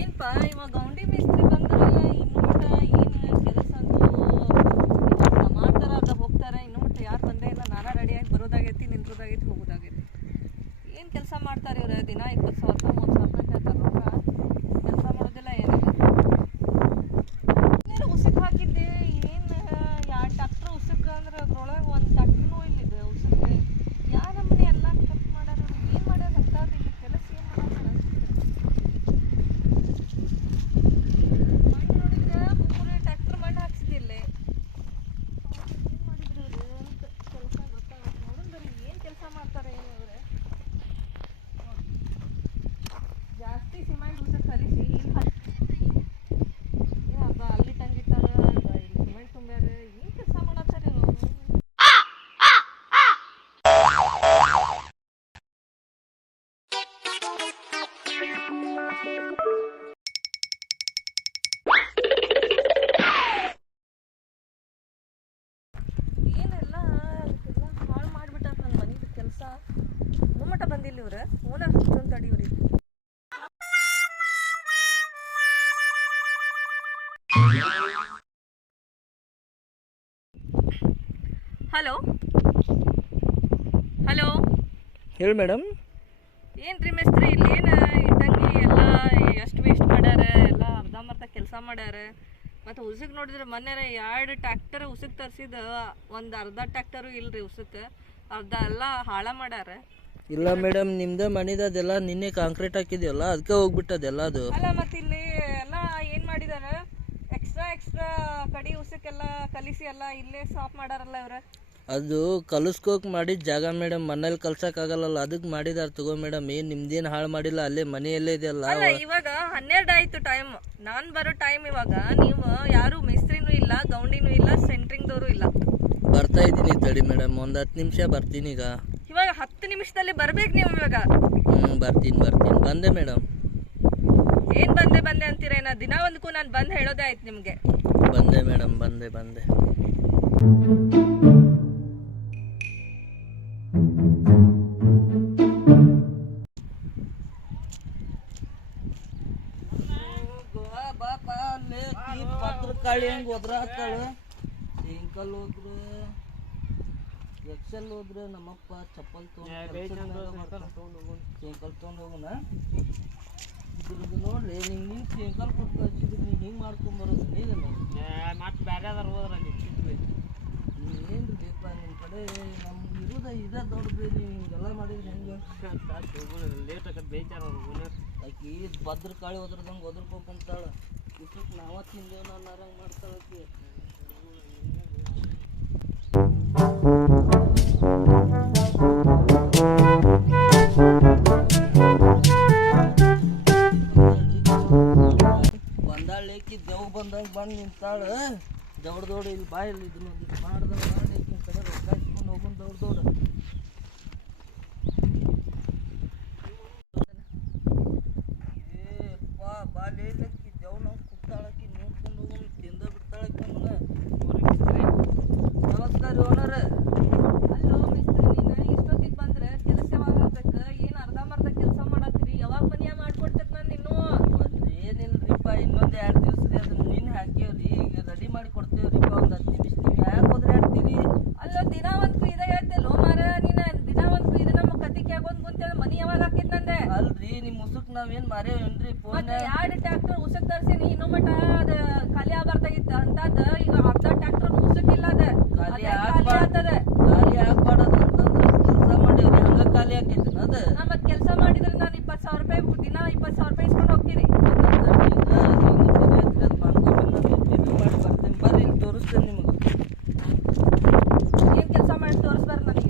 ಏನ್ಪ ಇವಾಗ ಗೌಂಡಿ ಮೇಸ್ತ್ರಿ ಬಂದ್ರಲ್ಲ ಇನ್ನು ಮಟ್ಟ ಏನು ಕೆಲಸ ಅಂತೂ ಮಾಡ್ತಾರ ಅದ ಹೋಗ್ತಾರ ಇನ್ನು ಮಟ್ಟ ಯಾರು ಬಂದೇ ಇಲ್ಲ. ನಾನಾ ರೆಡಿಯಾಗಿ ಬರೋದಾಗೈತಿ ನಿಂತ್ರೋದಾಗೈತಿ ಹೋಗೋದಾಗೈತಿ. ಏನು ಕೆಲಸ ಮಾಡ್ತಾರೆ ಇವ್ರು? ದಿನ 20,000 30,000 ಹೇಳ್ತಾರೆ. ಕೆಲಸ ಮಾಡೋದಿಲ್ಲ ಏನಿಲ್ಲ. ಉಸುಕ್ ಹಾಕಿದ್ದೆ ಏನು 2 ಟ್ಯಾಕ್ಟ್ರ್ ಉಸುಕ್ ಅಂದ್ರೆ ಅದ್ರೊಳಗೆ 1 ಟ್ಯಾಕ್ಟ್ರೂ ಇಲ್ಲಿದೆ ಉಸುಕ್. ಯಾವ ನಮ್ಮನೆ ಎಲ್ಲ ಖರ್ಚು ಮಾಡ್ಯಾರ ಏನು ಮಾಡ್ಯಾರ ಅಂತಾದ್ರೆ ಇಲ್ಲಿ ಕೆಲಸ ಏನು ಮಾಡೋಣ ಮಣ್ಣು ನೋಡಿದ್ರೆ 3 ಟ್ಯಾಕ್ಟ್ರ್ ಮಣ್ಣು ಹಾಕ್ಸಿದಿಲ್ಲ. ಏನು ಮಾಡಿದ್ರು ಇವರು ಅಂತ ಕೆಲಸ ಗೊತ್ತಾಗುತ್ತೆ. ನೋಡಿದ್ರೆ ಏನು ಕೆಲಸ ಮಾಡ್ತಾರೆ ಏನು ಇವ್ರೆ? ಜಾಸ್ತಿ ಸಿಮೆಂಟ್ ಉಸುಕ್ ಕಲಿಸಿ ಇಲ್ಲಿ ಏನಪ್ಪ ಅಲ್ಲಿ ತಂಗಿಟ್ಟಾರ ಇಲ್ಲಿ ಸಿಮೆಂಟ್ ತುಂಬ್ಯಾರ. ಏನು ಕೆಲಸ ಮಾಡತ್ತಾರೆ ಇವರು? ಏನೆಲ್ಲ ಹಾಳು ಮಾಡಿಬಿಟ್ಟಾರ ನನ್ನ ಮನೇದು ಕೆಲಸ. ಮುಮ್ಮಟ ಬಂದಿಲ್ಲ ಇವ್ರು. ಓನರ್ ಹುಚ್ಚೊಂದು ತಡಿ ಇವ್ರಿಗೆ. ಹಲೋ ಹಲೋ ಹೇಳಿ ಮೇಡಮ್. ಏನ್ರಿ ಮೇಸ್ತ್ರಿ ಇಲ್ಲಿ ಏನು ಇದ್ದಂಗೆ ಎಲ್ಲ ಎಷ್ಟು ವೇಸ್ಟ್ ಮಾಡ್ಯಾರ? ಎಲ್ಲ ಅರ್ಧಂಬರ್ಧ ಕೆಲಸ ಮಾಡ್ಯಾರ. ಮತ್ತು ಉಸುಕ್ ನೋಡಿದ್ರೆ ಮೊನ್ನೆ 2 ಟ್ಯಾಕ್ಟರ್ ಉಸುಕ್ ತರಿಸಿದ, ಒಂದು ಅರ್ಧ ಟ್ಯಾಕ್ಟರು ಇಲ್ರಿ ಉಸುಕ್. ಅರ್ಧ ಎಲ್ಲ ಹಾಳ ಮಾಡ್ಯಾರ. ಇಲ್ಲ ಮೇಡಮ್, ನಿಮ್ದು ಮನಿದ ಅದೆಲ್ಲ ನಿನ್ನೆ ಕಾಂಕ್ರೀಟ್ ಹಾಕಿದ್ಯಲ್ಲ ಅದಕ್ಕೆ ಹೋಗ್ಬಿಟ್ಟದೆಲ್ಲ ಅದು. ಅಲ್ಲ ಮತ್ತು ಇಲ್ಲಿ ಎಲ್ಲ ಏನು ಮಾಡಿದಾರೆ ಎಕ್ಸ್ಟ್ರಾ ಕಡಿ ಉಸುಕೆಲ್ಲ ಕಲಿಸಿ ಎಲ್ಲ ಇಲ್ಲೇ ಸಾಫ್ ಮಾಡ್ಯಾರಲ್ಲ ಇವ್ರು. ಅದು ಕಲಿಸ್ಕೋಕ್ ಮಾಡಿದ ಜಾಗ ಮೇಡಮ್, ಮನೇಲಿ ಕಲ್ಸಕ್ಕಾಗಲ್ಲ ಅದಕ್ಕೆ ಮಾಡಿದಾರ ತಗೋ ಮೇಡಮ್. ಏನು ನಿಮ್ದೇನು ಹಾಳು ಮಾಡಿಲ್ಲ, ಅಲ್ಲೇ ಮನೆಯಲ್ಲೇ ಇದೆಯಲ್ಲ. ಅಲ್ಲ ಇವಾಗ 12 ಆಯ್ತು ಟೈಮ್, ನಾನು ಬರೋ ಟೈಮ್. ಇವಾಗ ನೀವು ಯಾರು ಮೇಸ್ತ್ರಿನೂ ಇಲ್ಲ, ಗೌಂಡಿನೂ ಇಲ್ಲ, ಸೆಂಟ್ರಿಂಗ್ದವರು ಇಲ್ಲ. ಬರ್ತಾ ಇದ್ದೀನಿ ತಡಿ ಮೇಡಮ್, ಒಂದು 10 ನಿಮಿಷ ಬರ್ತೀನಿ ಈಗ. ಇವಾಗ 10 ನಿಮಿಷದಲ್ಲಿ ಬರ್ಬೇಕು ನೀವು ಇವಾಗ. ಬರ್ತೀನಿ ಬಂದೆ ಮೇಡಮ್. ಏನ್ ಬಂದೆ ಅಂತೀರೇನ? ದಿನ ಒಂದಕ್ಕೂ ನಾನು ಬಂದು ಹೇಳೋದೇ ಆಯ್ತು ನಿಮ್ಗೆ. ಬಂದೆ ಮೇಡಮ್ ಬಂದೆ. ಪತ್ರಕಾಳಿ ಹೆಂಗೆ ಒದ್ರಾಕ್ತಾಳು. ಸಿಂಕಲ್ ಹೋದ್ರು ಎಕ್ಸೆಲ್ ಹೋದ್ರೆ ನಮ್ಮಪ್ಪ ಚಪ್ಪಲ್ ಸಿಂಕಲ್ ತೊಗೊಂಡು ಹೋಗೋಣ. ಇದ್ರದ್ದು ನೋಡ್ರಿ ನಿಂಗೆ ಸಿಂಕಲ್ ಕೊಟ್ಟು ಕಳ್ಸಿದ್ರು ನೀವು ಹಿಂಗೆ ಮಾಡ್ಕೊಂಬರೋದು ನೀದಲ್ಲ. ಮತ್ತೆ ಬೇರೆ ಹೋದ್ರಲ್ಲಿ ನೀವೇನು ಬೇಕಪ್ಪ ನಿಮ್ಮ ಕಡೆ? ನಮ್ಗೆ ಇದೇ ದೊಡ್ಡದು. ನೀವು ಹಿಂಗೆಲ್ಲ ಮಾಡಿದ್ರೆ ಹೆಂಗೆ? ಲೇಟ್ ಆಗತ್ತೆ ಬೇಯ್ತಾರ ಅವ್ರು. ಆಕಿ ಭದ್ರಕಾಳಿ ಹೋದ್ರದಂಗೆ ಒದ್ರಕೋಕೊಂತಾಳ. ಇಷ್ಟಕ್ಕೆ ನಾವ ತಿಂದೇವ್ ನಾನು ಆರಂಗೆ ಮಾಡ್ತಾಳಕ್ಕೆ. ಬಂದಾಳೇಕಿ ದೇವ್ ಬಂದಂಗೆ ಬಂದು ನಿಂತಾಳ. ದೌಡ್ ಇಲ್ಲಿ ಬಾಯಲ್ಲಿ ಇದನ್ನ ಮಾಡ್ದಂಗೆ ಮಾಡಿ ಕಡೆ ರೊಕ್ಕ ಇಟ್ಕೊಂಡು ಹೋಗೋಣ ದೌಡ್. ಬಾಲೇಲಕ್ಕಿ ದೇವ್ ನಾವು ಕುತ್ತಾಳಕ್ಕಿ ನೋಡ್ಕೊಂಡು ಹೋಗೋಣ. ತಿಂದ ಬಿಡ್ತಾಳಕ್ಕಿ ನಮ್ಮನ್ನ. ನಮಸ್ಕಾರ ಓನರ್. ಅಲ್ಲೋ ಮಿಸ್ತ್ರಿ, ನೀನು ಇಷ್ಟೊತ್ತಿಗೆ ಬಂದ್ರೆ ಕೆಲಸ ಯಾವಾಗ ಆಗ್ಬೇಕು? ಏನು ಅರ್ಧಂಬರ್ಧ ಕೆಲಸ ಮಾಡತ್ತೀರಿ? ಯಾವಾಗ ಮನೆಯ ಮಾಡ್ಕೊಡ್ತೀರಿ? ನಾನು ಇನ್ನೂ ಏನಿಲ್ರಿಪ್ಪ, ಇನ್ನೊಂದು 2 ದಿವಸ ರೀ. ಅದನ್ನ ನೀನು ಹಾಕ್ಯವ್ರಿ, ಈಗ ರೆಡಿ ಮಾಡಿ ಕೊಡ್ತೇವ್ರಿಪ್ಪ. ಒಂದು 10 ನಿಮಿಷ. ನೀವು ಯಾಕೆ ಹೋದ್ರಾಡ್ತೀರಿ? ಅಲ್ಲೋ ದಿನ ಒಂದು ಫ್ರೀ ಇದೆ ಹೇಳ್ತಿಲ್ಲೋ ಮಾರ ನೀನು. ದಿನ ಒಂದು ಫ್ರೀ ಇದೆ ನಮ್ಮ ಕತಿಗೆ ಆಗೋದು ಮುಂಚೆ ಮನೆ ಯಾವಾಗ ಹಾಕಿದ್ ನಂದೆ? ಅಲ್ರಿ ನಿಮ್ಮ ಉಸುಕ್ ನಾವೇನು ಮಾರೇವೇನ್ರಿ? Phone 2 tractor ಉಸುಕ್ ತರ್ಸೀನಿ. ಇನ್ನೂ ಮಟ ಅದು ಖಾಲಿ ಆಗಬಾರ್ದಾಗಿತ್ತು ಅಂತದ್ದು. ಈಗ ಅರ್ಧ ಟ್ಯಾಕ್ಟರ್ ಉಸುಕ್ ಇಲ್ಲ, ಅದು ಖಾಲಿ ಆಗ್ತದೆ. ಖಾಲಿ ಆಗ್ಬಾರ್ದು ಅಂತಂದ್ರೆ ಕೆಲಸ ಮಾಡೇವ್ರಿ, ಹಂಗ ಖಾಲಿ ಆಕೈತಿ ಅದು. ಮತ್ತೆ ಕೆಲಸ ಮಾಡಿದ್ರೆ ನಾನು 20,000 ರೂಪಾಯಿ ದಿನ 20,000 ರೂಪಾಯಿ ಇಸ್ಕೊಂಡು ಹೋಗ್ತೀನಿ. ಮಾಡಿ ಬರ್ತೇನೆ ಬರ್ರಿ, ಇಲ್ಲಿ ತೋರಿಸ್ತೇನೆ ನಿಮಗೆ. ಏನು ಕೆಲಸ ಮಾಡಿ ತೋರಿಸ್ಬಾರ ನನಗೆ.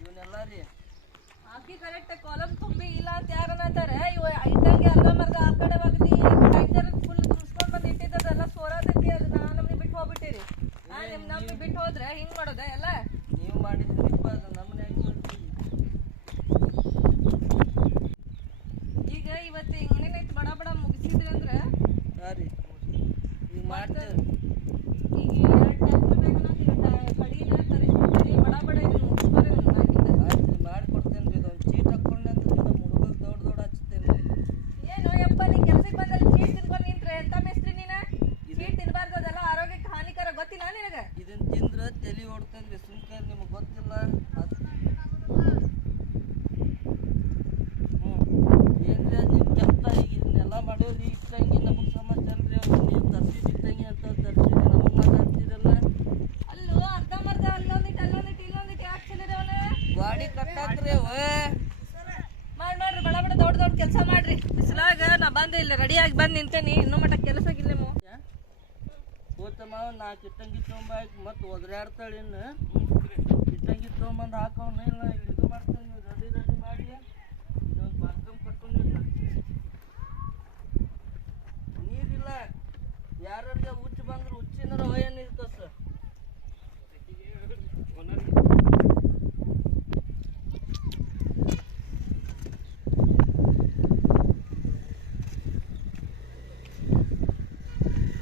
ಇವನ್ನೆಲ್ಲ ರೀ ಹಾಕಿ ಕರೆಕ್ಟ್ ಕಾಲಮ್ ತುಂಬಿ ಇಲ್ಲ ಅಂತ ಯಾರನ್ನಂತಾರೆ. ಇವ ಇಟ್ಟಂಗೆ ಅರ್ಧಂಬರ್ಧ ಆ ಕಡೆ ಒಗದಿ ಟ್ಯಾಂಕರ್ ಫುಲ್ ತುಂಬಿಸ್ಕೊಂಡು ಬಂದು ಇಟ್ಟಿದ್ದೆಲ್ಲ ಸೋರಾದೈತಿ. ಅದು ನಮ್ಮನೆ ಬಿಟ್ಟು ಹೋಗ್ಬಿಟ್ಟಿರಿ. ನಮ್ಮನೆ ಬಿಟ್ಟು ಹೋದ್ರೆ ಹಿಂಗೆ ಮಾಡೋದೆ ಎಲ್ಲ? ನೀವು ಮಾಡಿದ್ರಿಪ್ಪ, ಅದು ನಮ್ಮನೆ ಈಗ ಇವತ್ತು ಹಿಂಗೆ ಆಗಿದ್ರಿ ಅಂದ್ರೆ ಸರಿ ಈಗ ಮಾಡ್ತೇವೆ. ಈಗ 2 ಟ್ಯಾಕ್ಟರ್ ಬೇಕು ಕಡಿನ ತರಿಸ್ಬಿಡ್ತೀನಿ ಬಡ ಬಡ ಇದು ಮುಗಿಸ್ಬಾರೆ ಆಯ್ತು ಮಾಡಿಕೊಡ್ತೇನೆ ರೀ. ಇದೊಂದು ಚೀಟ್ ಹಾಕ್ಕೊಂಡೆ ಅಂದ್ರೆ ನಮ್ಮ ಹುಡುಗಗೆ ದೊಡ್ಡ ಹಚ್ತೇನೆ ರೀ. ಏನು ಯಪ್ಪ ನೀ ಕೆಲ್ಸಕ್ಕೆ ಬಂದಲ್ಲಿ ಚೀಟ್ ತಿನ್ಕೊಂಡು ನಿಂತ್ರೆ ಎಂತ ಮೇಸ್ತ್ರಿ ನೀನ? ಚೀಟ್ ತಿನ್ಬಾರ್ದು, ಅದೆಲ್ಲ ಆರೋಗ್ಯಕ್ಕೆ ಹಾನಿಕರ, ಗೊತ್ತಿಲ್ಲ ನಿನಗೆ? ಇದನ್ನ ತಿಂದ್ರೆ ತಲೆ ಓಡ್ತೇನೆ ರೀ. ಸುಮ್ಕೆ ನಿಮಗೆ ಗೊತ್ತಿಲ್ಲ. ಏನ್ರಿ ಅದು ಕೆತ್ತ ಈಗ ಇದನ್ನೆಲ್ಲ ಮಾಡೋರಿ ಇಟ್ಟಂಗೆ ನಮಗೆ ಸಮಾಚಾರ ರೀ. ಅವ್ರು ನೀವು ತರ್ಸಿಟ್ಟಿಟ್ಟಂಗೆ ಅಂತ ತರ್ಸಿರಿ ನಮಗೆ ಮಾತಾಡ್ತಿರಲ್ಲ. ಅಲ್ಲೋ ಅರ್ಧಂಬರ್ಧ ಅಲ್ಲೊಂದಿಟ್ಟು ಯಾಕೆ ಚೆಲ್ಲಿರಿ ಅವನ? ಗಾಡಿ ಕಟ್ಟಾಕ್ರಿ ಅವ ಮಾಡ್ರಿ ಬಡ ಬಡ ದೊಡ್ಡ ಕೆಲಸ ಮಾಡ್ರಿ. ಬಿಸಿಲಾಗ ನಾ ಬಂದೆ ಇಲ್ಲ ರೆಡಿಯಾಗಿ ಬಂದು ನಿಂತೇನಿ, ಇನ್ನೂ ಮಟ್ಟ ಕೆಲಸ ಆಗಿಲ್ಲ ನೀವು. ಹೋತಮ್ಮ 4 ಇಟ್ಟಂಗಿ ತೊಗೊಂಬಾಯ್ತು ಮತ್ತೆ ಒದರಾಡ್ತಾಳೆ. ಇನ್ನು ಇಟ್ಟಂಗಿ ತೊಗೊಂಬಂದು ಹಾಕೋಣ ಇಲ್ಲ ಇದು ಮಾಡ್ತೇನೆ. ನೀವು ರೆಡಿ ಮಾಡಿ ಇದೊಂದು ಬಾತ್ರೂಮ್ ಕಟ್ಕೊಂಡಿಲ್ಲ. ನೀರಿಲ್ಲ, ಯಾರಿಗೆ ಹುಚ್ಚು ಬಂದ್ರೆ ಹುಚ್ಚಿನಾರ ವಯನ್ ಇರ್ತದೆ ಸರ್.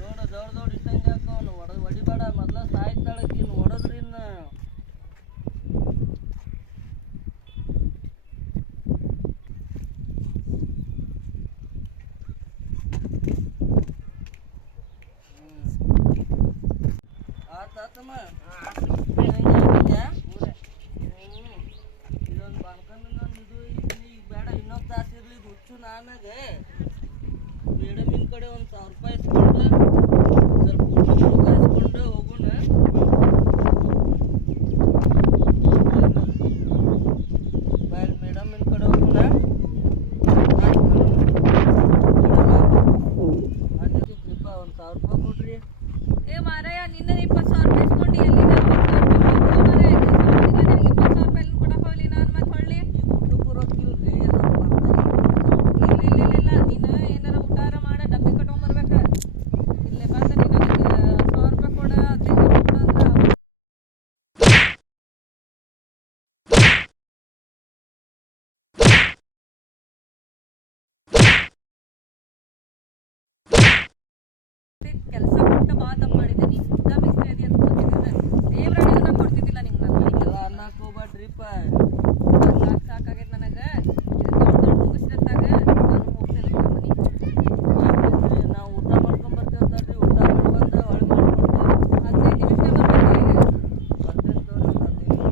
ನೋಡು ದೊಡ್ಡ ಇಟ್ಟಂಗಿ ಹಾಕೋನು ಹೊಡಿಬೇಡ. ಮೊದ್ಲ ಸಾಯ್ತಾಳಕ್ಕೆ ಇನ್ನು ಹೊಡೋದ್ರಿ. ಇನ್ನು ಆತಮ್ಮ ಇದೊಂದು ಬಾಣ್ಕಂದು ಇದು ಈಗ ಬೇಡ. ಇನ್ನೊಂದು ತಾಸು ಇರಲಿ. ಇದು ಹುಚ್ಚು ನಾನಾಗೆ ಮೇಡಮಿನ ಕಡೆ ಒಂದು 1000 ರೂಪಾಯಿ ಇಸ್ಕೊಂಡು ಸ್ವಲ್ಪ ಕಾಯಿಸ್ಕೊಂಡು ಹೋಗೋಣ. ಬಾಯ್ ಮೇಡಮಿನ ಕಡೆ ಹೋಗೋಣ. ಅದಕ್ಕಿಪ್ಪ ಒಂದು 1000 ರೂಪಾಯಿ ಕೊಡ್ರಿ. ಏ ಮಾರಾಯ, ನಿನ್ನ 20,000 ರೂಪಾಯಿ ಇಸ್ಕೊಂಡು ಎಲ್ಲಿಂದ 20,000 ರೂಪಾಯಿ ಕೊಡಕ್ಕೆ ಹೋಗ್ಲಿ ನಾನು ಮತ್ತೆ ಹೊಳ್ಳಿ? ಈಗ ಊಟಕ್ಕೂ ರೊಕ್ಕಿಲ್ರಿ. ಇಲ್ಲ ನೀನು ಏನಾರ ಊಟಾರ ಮಾಡ ಡಬ್ಬಿ ಕಟ್ಕೊಂಬರ್ಬೇಕ. ಇಲ್ಲೇ ಬಂದ ನೀನು 100 ರೂಪಾಯಿ ಕೊಡ 15 ರೂಪಾಯಿ ಕೊಡ ಅಂದ್ರೆ ಕೆಲಸ ಕೊಟ್ಟು ಬಾ ತಪ್ಪು ಮಾಡಿದ್ದೆ. ನೀನು ಸುತ್ತ ಮಿಸ್ತ್ರಿ ಅದಿ ಅಂತ ಗೊತ್ತಿದ್ದಿದ್ದೆ ದೇವ್ರಾಣಿಗೂ ನಾನು ಕೊಡ್ತಿದ್ದಿಲ್ಲ ನಿಂಗೆ. ನಾನು ಎಲ್ಲ ಅನ್ನಕ್ಕೆ ಹೋಗ್ಬೇಡ್ರಿಪ್ಪ. ಸಾಕಾಗೈತೆ ನನಗೆ. ದೊಡ್ಡ ಮುಗಿಸಿದಾಗ ನಾನು ಹೋಗ್ತೇನೆ ಮನೆ. ನಾವು ಊಟ ಮಾಡ್ಕೊಂಬರ್ತೇವೆ ತಡ್ರಿ. ಊಟ ಮಾಡಿ ಬಂದ್ರೆ ಹೊಳೆ ಮಾಡ್ಕೊಡ್ತೇವೆ. 15 ನಿಮಿಷ ಬರ್ತೀನಿ. ಬರ್ತೇನೆ ತೋರಿ. ಒಂದು 15 ನಿಮಿಷ.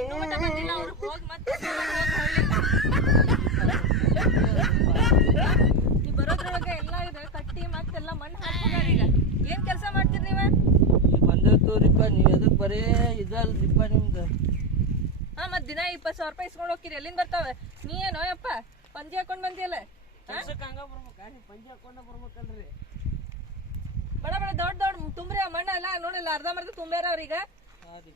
ಇನ್ನೂ ಮಟ್ಟ ಬಂದಿಲ್ಲ ಅವ್ರು. ಹೋಗಿ ಮತ್ತೆ ನೀವು ಬರೋದ್ರೊಳಗೆ ಎಲ್ಲ ಇದೆ ಕಟ್ಟಿ ಮತ್ತೆಲ್ಲ ಮಣ್ಣು ಹಾಕ್ಬೋದಾರ. ಈಗ ಏನು ಕೆಲಸ ಮಾಡ್ತೀರಿ ನೀವು? ಈಗ ಬಂದೇವ್ ತೋರಿಪ್ಪ. ನೀವು ಅದಕ್ಕೆ ಬರೀ ಇದಲ್ರಿಪ್ಪ ನಿಮ್ದು. ಹಾಂ, ಮತ್ತೆ ದಿನ 20,000 ರೂಪಾಯಿ ಇಸ್ಕೊಂಡು ಹೋಗ್ತೀರಿ. ಎಲ್ಲಿಂದ ಬರ್ತಾವೆ? ನೀ ಏನೋ ಯಪ್ಪ ಪಂಜಿ ಹಾಕೊಂಡು ಬಂದಿಯಲ್ಲ? ಕೆಲ್ಸಕ್ಕೆ ಹಂಗ ಬರ್ಬೇಕು. ಪಂಜಿ ಹಾಕೊಂಡ ಬರ್ಬೇಕಲ್ರಿ. ಬಡ ದೊಡ್ಡ ತುಂಬ್ರಿ ಆ ಮಣ್ಣು ಎಲ್ಲ. ನೋಡಿಲ್ಲ ಅರ್ಧಂಬರ್ಧ ತುಂಬ್ಯಾರ ಅವ್ರೀಗ.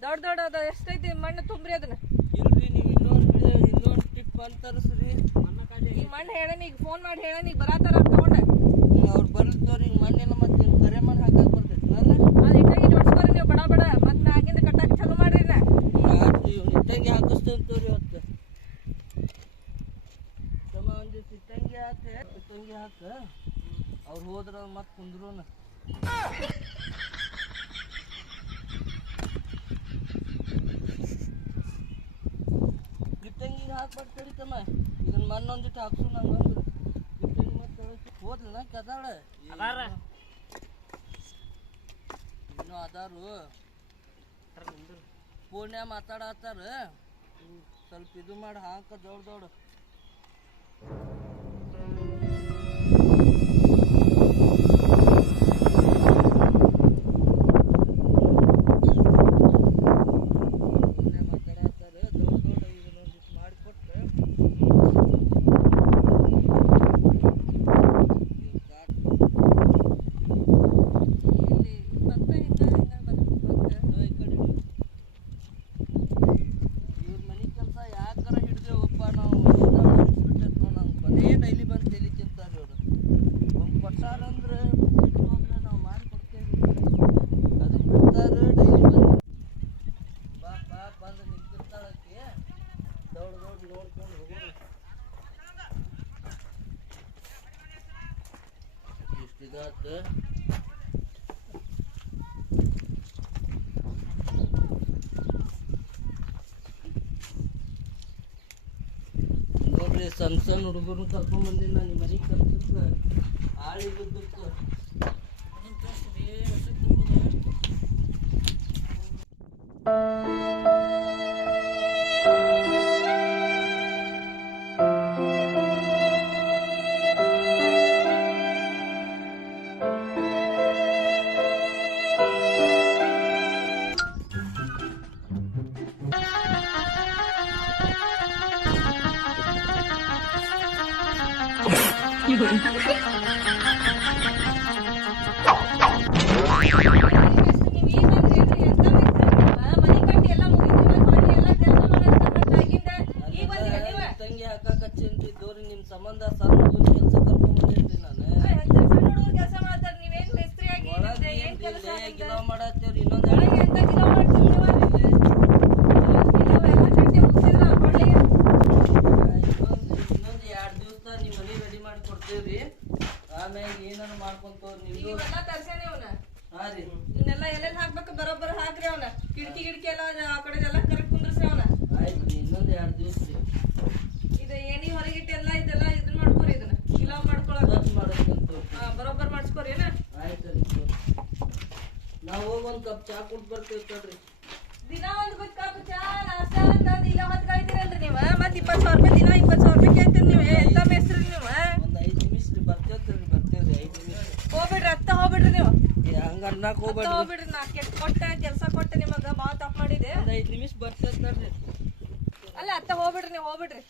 ದೊಡ್ಡ ಅದು ಎಷ್ಟೈತಿ ಮಣ್ಣು ತುಂಬ್ರಿ ಅದನ್ನ. ಇಲ್ರಿ ನೀವು ಇನ್ನೊಂದು ಟಿಪ್ ಅಂತ ತರಿಸ್ರಿ. ಈ ಮಣ್ಣು ಹೇಳೇನಿ, ಈಗ ಫೋನ್ ಮಾಡಿ ಹೇಳೇನಿ, ಈಗ ಬರತ್ತಾರ ತಗೊಂಡೆ. ಅವ್ರು ಬರ್ಲಿತ್ತವ್ರಿ. ಈಗ ಮಣ್ಣೆಲ್ಲ ಮತ್ತೆ ಕರೆ ಮಾಡಿ ಹಾಕಕ್ಕೆ ಬರ್ತೈತಿ. ಅದು ಇಟ್ಟಾಗಿ ಜೋಡಿಸ್ಕೋರಿ ನೀವು ಬಡ ಮತ್ತೆ ಮ್ಯಾಗಿಂದ ಕಟ್ಟಕ್ಕೆ ಚಾಲು ಮಾಡ್ರಿ. ಇಟ್ಟಂಗಿ ಹಾಕಿಸ್ತೇನೆ ತೋರಿ ಇವತ್ತು. ಒಂದಿಷ್ಟು ಇಟ್ಟಂಗಿ ಹಾಕ. ಅವ್ರು ಹೋದ್ರ ಮತ್ತೆ ಕುಂದ್ರೋನ. ಇಟ್ಟಂಗಿಗೆ ಹಾಕ್ಬಾರ್ದು ತಮ್ಮ. ಇದನ್ನ ಮಣ್ಣೊಂದಿಟ್ಟು ಹಾಕ್ಸು. ನಂಗೆ ಅಂದ್ರೆ ಇಟ್ಟಂಗಿ ಮತ್ತೆ ಹೋದ್ಲ ಕದಾಳ ಇನ್ನೂ ಅದಾರು. ಫೋನ್ಯಾಗ ಮಾತಾಡತ್ತಾರ. ಸ್ವಲ್ಪ ಇದು ಮಾಡಿ ಹಾಕ ದೊಡ್ಡ. ಇಲ್ಲಿ 20 ರೂಪಾಯಿ ಕೊಟ್ಟಾರ ಅಂದ್ರೆ ಹೋದ್ರೆ ನಾವು ಮಾಡಿಕೊಡ್ತೇವೆ. ಅದನ್ನ ಬಿಡ್ತಾರೆ ಡೈಲಿ ಬಾ ಬಾ ಬಂದು ನಿಂತಿರ್ತಾಳಕ್ಕೆ ದೌಡ್ ದೌಡ್ ನೋಡ್ಕೊಂಡು ಹೋಗೋಣ. ಇಷ್ಟಿದಾತ ನೋಡ್ರಿ, ಸಣ್ಣ ಸಣ್ಣ ಹುಡುಗರನ್ನ ಕರ್ಕೊಂಡ್ ಬಂದಿಲ್ಲ ನಿಮ್ಮ ಮನೆಗೆ ಕರ್ಸಕ್ಕ ಆಳಿ ಬಿದ್ದಕ್ಕ ತಂಗಿ ಹಾಕಾಕಚ್ಚೇನ್ರಿ ದೋರಿ ನಿಮ್ ಸಂಬಂಧ ಸಣ್ಣ ಹುಡುಗನ ಕೆಲಸ ಕರ್ಕೊಂಡ್ ಬಂದಿನ್ರಿ ನಾನು. ಗಿಲಾವ್ ಮಾಡತ್ತೇವ್ರಿ ಇನ್ನೊಂದ್ ಎರಡ್ ದಿವಸ ನಿಮ್ ಮನಿ ರೆಡಿ ಮಾಡಿ ಕೊಡ್ತೇವ್ರಿ. ಆಮ್ಯಾಗ ಏನಾರು ಮಾಡ್ಕೊಂತವ್ರಿ ನಿಮ್ದು. ಹಾ ರೀ, ಇನ್ನೆಲ್ಲ ಎಲ್ಲೆಲ್ಲಿ ಹಾಕ್ಬೇಕು ಬರೋಬ್ಬರ ಹಾಕ್ರಿ. ಅವನ ಕಿಟಕಿ ಎಲ್ಲ ಆ ಕಡೆ ಎಲ್ಲ ಕರೆಕ್ಟ್ ಕುಂದ್ರಸ್ರಿ. ಅವನ ಆಯ್ತ್ರಿ, ಇನ್ನೊಂದ್ 2 ದಿವಸ ರೀ. ಇದು ಏನಿ ಹೊರಗಿಟ್ಟೆಲ್ಲ ಇದೆಲ್ಲ ಇದನ್ನ ಮಾಡ್ಕೊರಿ. ಇದನ್ನ ಗಿಲಾವ್ ಮಾಡ್ಕೊಳಕ್ ಬರೋಬ್ಬರ್ ಮಾಡಿಸ್ಕೊರಿ. ಏನ ಆಯ್ತು, ನಾವು ಹೋಗಿ ಒಂದ್ ಕಪ್ ಚಾ ಕುಡ್ ಬರ್ತೇವೆ ತಡ್ರಿ. ದಿನ ಒಂದ್ ಕಪ್ ಚಾ ನಾಷ್ಟ ಅಂತಂದ್ ಈಗ ಹೊತ್ತು ಕಾಯ್ತೀರಲ್ರಿ ನೀವು. ಮತ್ 20,000 ರೂಪಾಯಿ ದಿನ 20,000 ರೂಪಾಯಿ ಕೇಳ್ತೀರಿ ನೀವು. ಎಂತ ಮೇಸ್ತ್ರಿ ನೀವು? ಒಂದ್ 5 ನಿಮಿಷ ರೀ, ಬರ್ತೇವ್ರಿ 5 ನಿಮಿಷ. ಹೋಗ್ಬಿಡ್ರಿ, ಅತ್ತ ಹೋಗ್ಬಿಡ್ರಿ ನೀವು. ಹಂಗ ಅನ್ನಕ್ ಹೋಗ್ಬಿಡ್ರಿ. ನಾ ಕೊಟ್ಟೆ ಕೆಲಸ ಕೊಟ್ಟೆ ನಿಮಗ ಬಾಳ ತಪ್ಪು ಮಾಡಿದೆ. ಒಂದ್ 5 ನಿಮಿಷ ಬರ್ತೇವೆ ತಡ್ರಿ. ಅಲ್ಲ ಅತ್ತ ಹೋಗ್ಬಿಡ್ರಿ ನೀವು, ಹೋಗ್ಬಿಡ್ರಿ.